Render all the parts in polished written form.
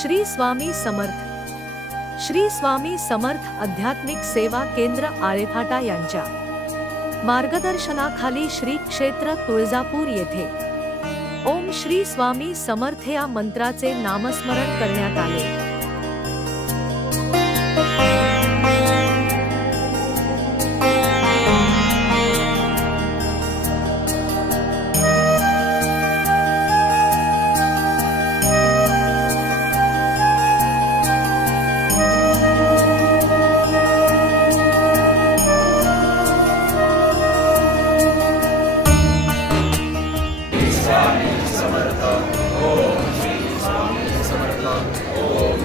श्री स्वामी समर्थ। श्री स्वामी समर्थ आध्यात्मिक सेवा केंद्र आळेफाटा यांच्या मार्गदर्शनाखाली श्री क्षेत्र तुळजापूर येथे ओम श्री स्वामी समर्थ या मंत्राचे नामस्मरण करण्यात आले। ओम श्री स्वामी समर्थ।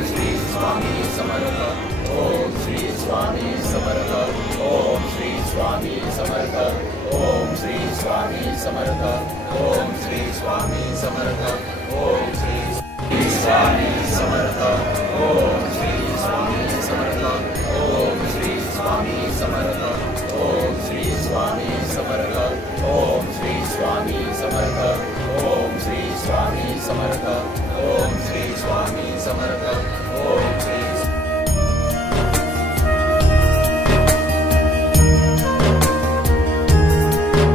ओम श्री स्वामी समर्थ। ओम श्री स्वामी समर्थ। ओम श्री स्वामी समर्थ। ओम श्री स्वामी समर्थ। ओम श्री स्वामी समर्थ। ओम श्री स्वामी समर्थ। ओम श्री स्वामी समर्थ।